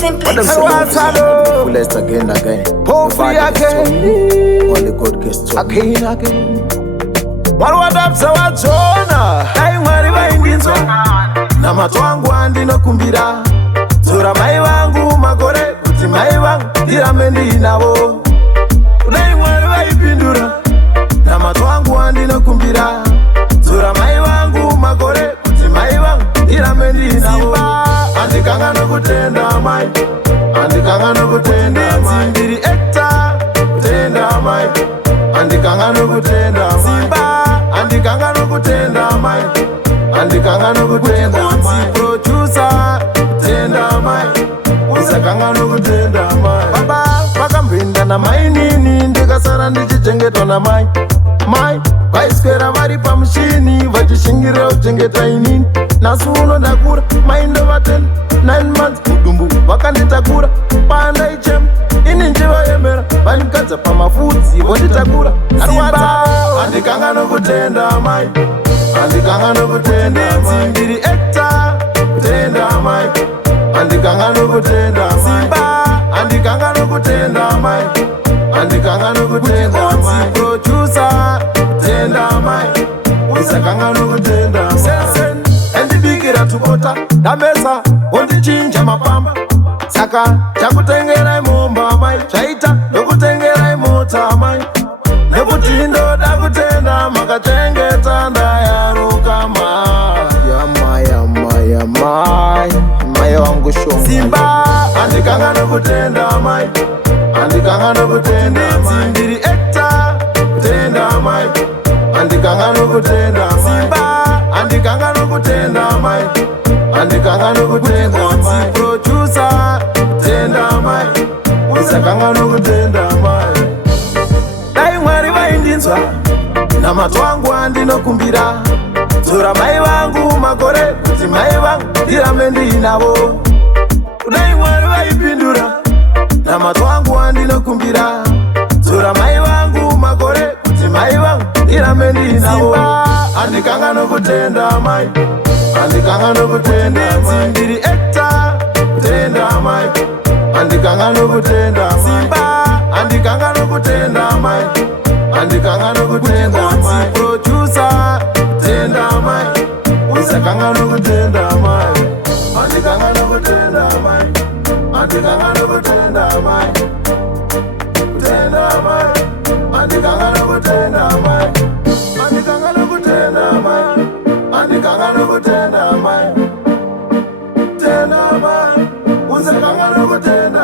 Cymplex. Fullest again. Hopefully Only God gets to again. Warwadapsa wachona dai mwari vaindinzwa namatwangu andinokumbira dzura mai vangu makore kuti mai vangu ndirambe ndiinavo dai mwari vaipindura namatwangu andinokumbira dzura mai vangu makore kuti mai vangu ndirambe ndiinavo andikanga nokutenda mai andikanga nokutenda ndiri ekta kutenda mai andikanga nokutenda simba andikanga nokutenda mai andikanga nokutenda producer kutenda mai usakanga nokutenda mai baba vakambinda namai nini ndikasara ndichichengetwa namai mai vaiswera vari pamushini vachishingirira kuchengeta inini nasi uno ndakura mai ndovatenda 9 months mudumbu vakanditakura pandaichema ini njivaemera vanikadza pamafudzi vonditakura arwadza andikanga nokutenda mai andikanga nokutenda ndiri ekta kutenda mai andikanga nokutenda simba andikanga nokutenda mai andikanga nokutenda producer kutenda mai usakanga nokutenda sensen endibikira tupota ndamesa wondichinja mapamba saka chakutengerai momba mai chaita ndokutengerai mota mai nekuti ndoda kutenda makachengeta ndayaruka mai wangu shoma simba andikanga nokutenda mai andikanga nokutenda ndiri ekta kutenda mai andikanga nokutenda simba andikanga nokutenda mai andikanga nokutenda producer kutenda mai usakanga nokutenda mai dai mwari vaindinzwa namatwangu andinokumbira dzura mai vangu makore kuti mai vangu ndirambe ndiinavo dai mwari vaipindura namatwangu andinokumbira dzura mai vangu makore kuti mai vangu ndirambe ndiinavo andikanga nokutenda mai andikanga nokutenda ndiri ekta kutenda mai andikanga nokutenda simba andikanga nokutenda mai andikanga nokutenda producer kutenda mai usakanga nokutenda mai andikanga nokutenda mai andikanga nokutenda mai kutenda mai andikanga nokutenda mai andikanga nokutenda mai andikanga nokutenda mai tenda mai usakanga nokutenda